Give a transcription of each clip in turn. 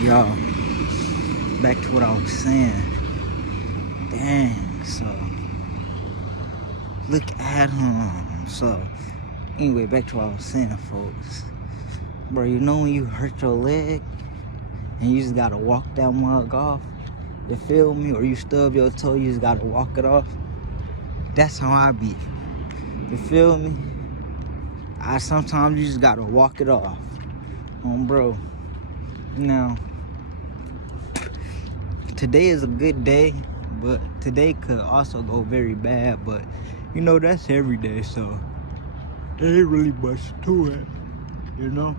Y'all, back to what I was saying. Dang, so look at him. So anyway, back to what I was saying, folks. Bro, you know when you hurt your leg and you just gotta walk that mug off? You feel me? Or you stub your toe, you just gotta walk it off? That's how I be. You feel me? Sometimes you just gotta walk it off. Bro. Now, today is a good day, but today could also go very bad, but you know, that's every day, so there ain't really much to it, you know?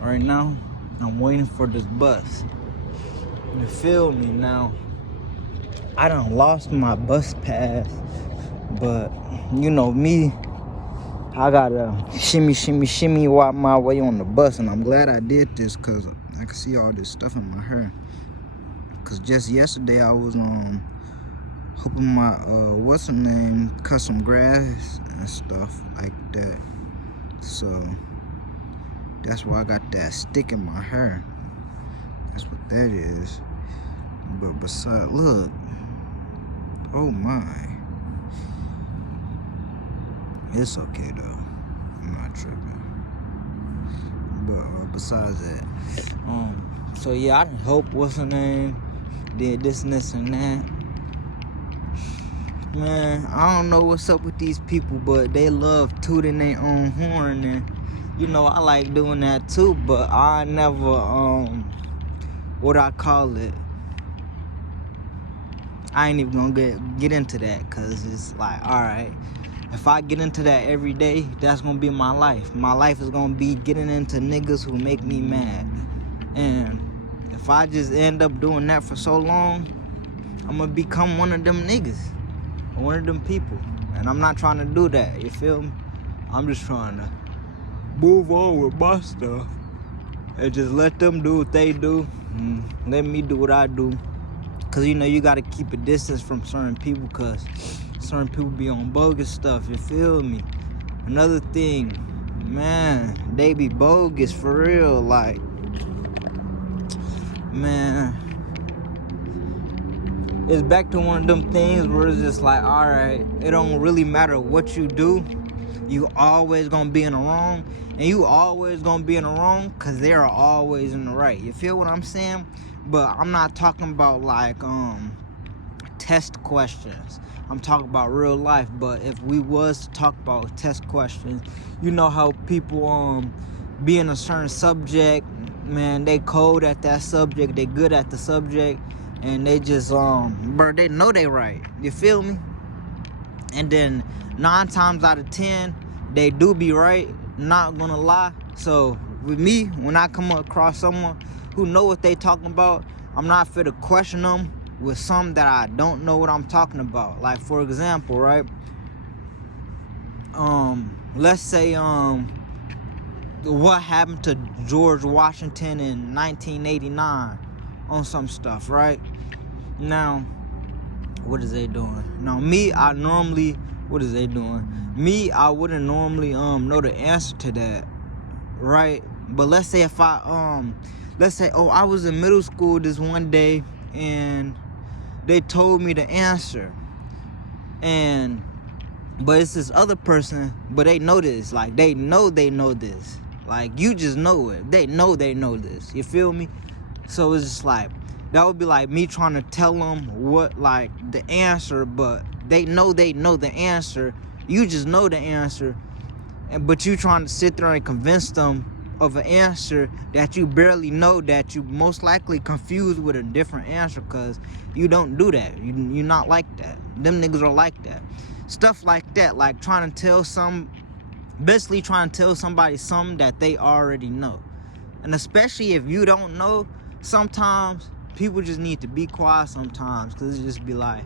Right now, I'm waiting for this bus. You feel me? Now, I done lost my bus pass, but you know me, I gotta shimmy my way on the bus, and I'm glad I did this because I can see all this stuff in my hair. Cause just yesterday I was hoping my what's her name cut some grass and stuff like that. So that's why I got that stick in my hair. That's what that is. But besides, look, oh my. It's okay though. I'm not tripping. But besides that, so yeah, I hope what's her name did this and this and that. Man, I don't know what's up with these people, but they love tooting their own horn, and you know I like doing that too. But I never what I call it. I ain't even gonna get into that, cause it's like, all right. If I get into that every day, that's gonna be my life. My life is gonna be getting into niggas who make me mad. And if I just end up doing that for so long, I'm gonna become one of them niggas. One of them people. And I'm not trying to do that, you feel me? I'm just trying to move on with my stuff and just let them do what they do and let me do what I do. Cause you know you gotta keep a distance from certain people, cause certain people be on bogus stuff, you feel me? Another thing, man, they be bogus for real, like, man, it's back to one of them things where it's just like, all right, it don't really matter what you do, you always gonna be in the wrong, and you always gonna be in the wrong because they are always in the right. You feel what I'm saying? But I'm not talking about like test questions. I'm talking about real life. But if we was to talk about test questions, you know how people be in a certain subject, man, they cold at that subject, they good at the subject, and they just bro, they know they right. You feel me? And then 9 times out of 10, they do be right, not gonna lie. So with me, when I come across someone who know what they talking about, I'm not fit to question them with something that I don't know what I'm talking about. Like, for example, right? Let's say what happened to George Washington in 1989 on some stuff, right? Now, what is they doing? Now me, I normally, what is they doing? Me, I wouldn't normally know the answer to that, right? But let's say if let's say, oh, I was in middle school this one day and they told me the answer, and but it's this other person, but they know this, like they know this, like you just know it, they know this, you feel me? So it's just like, that would be like me trying to tell them what, like, the answer, but they know the answer. You just know the answer, but you trying to sit there and convince them of an answer that you barely know, that you most likely confused with a different answer, because you don't do that. You're not like that. Them niggas are like that. Stuff like that, like basically trying to tell somebody something that they already know. And especially if you don't know, sometimes people just need to be quiet sometimes, because it just be like,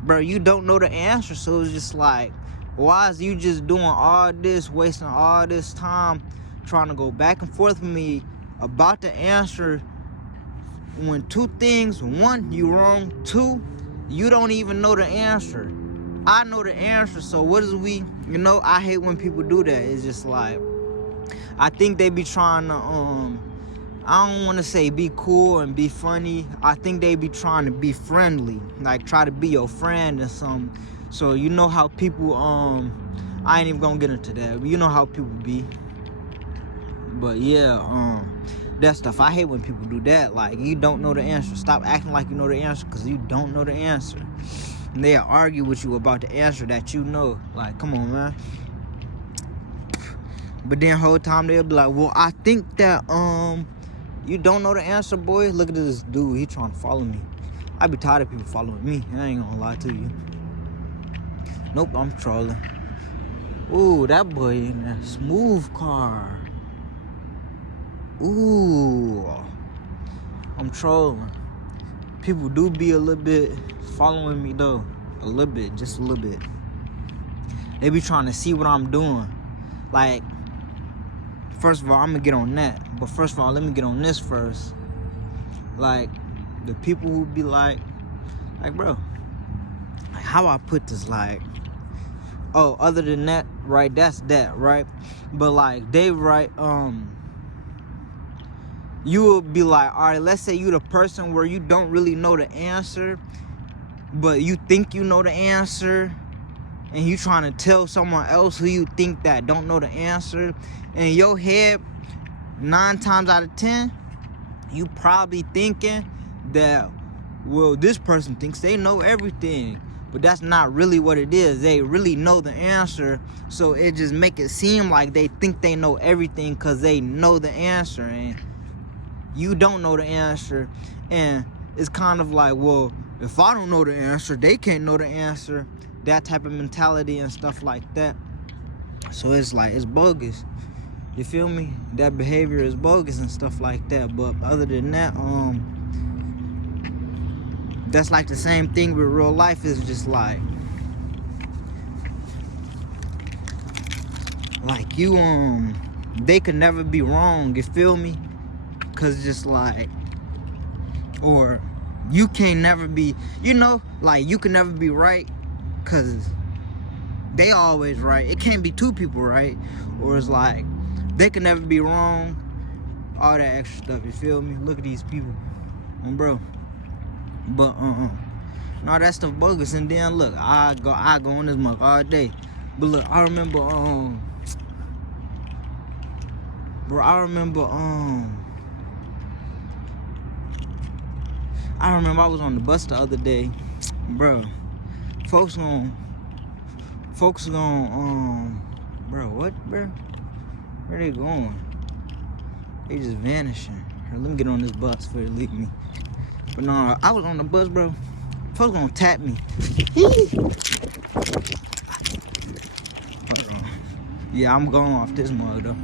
bro, you don't know the answer. So it's just like, why is you just doing all this, wasting all this time trying to go back and forth with me about the answer, when 2 things: 1, you wrong; 2, you don't even know the answer. I know the answer, so what is I hate when people do that. It's just like, I think they be trying to I don't want to say be cool and be funny. I think they be trying to be friendly, like try to be your friend or something. So you know how people, I ain't even gonna get into that, but you know how people be. But yeah, that stuff, I hate when people do that. Like, you don't know the answer. Stop acting like you know the answer, because you don't know the answer. And they'll argue with you about the answer that you know. Like, come on, man. But then whole time they'll be like, well, I think that you don't know the answer, boy. Look at this dude, he trying to follow me. I be tired of people following me, I ain't gonna lie to you. Nope, I'm trolling. Ooh, that boy in that smooth car. Ooh, I'm trolling. People do be a little bit following me though. A little bit, just a little bit. They be trying to see what I'm doing. Like, first of all, I'm gonna get on that. But first of all, let me get on this first. Like, the people who be like bro, like, how I put this, like, oh, other than that, right, that's that, right? But like, they right, you will be like, all right, let's say you the person where you don't really know the answer, but you think you know the answer, and you trying to tell someone else who you think that don't know the answer. In your head, 9 times out of 10, you probably thinking that, well, this person thinks they know everything. But that's not really what it is. They really know the answer. So it just make it seem like they think they know everything because they know the answer. And you don't know the answer. And it's kind of like, well, if I don't know the answer, they can't know the answer. That type of mentality and stuff like that. So it's like, it's bogus. You feel me? That behavior is bogus and stuff like that. But other than that, that's like the same thing with real life. Is just like you, they could never be wrong, you feel me? Cause just like, or you can't never be, you know, like you can never be right, cause they always right. It can't be two people right. Or it's like, they can never be wrong, all that extra stuff, you feel me? Look at these people, bro. But no, that stuff bogus. And then look, I go on this mug all day. But look, I remember bro, I remember I was on the bus the other day, bro. Folks gonna bro, what, bro? Where they going? They just vanishing. Here, let me get on this bus before they leave me. But no, I was on the bus, bro. Folks gonna tap me. Yeah, I'm going off this mug though.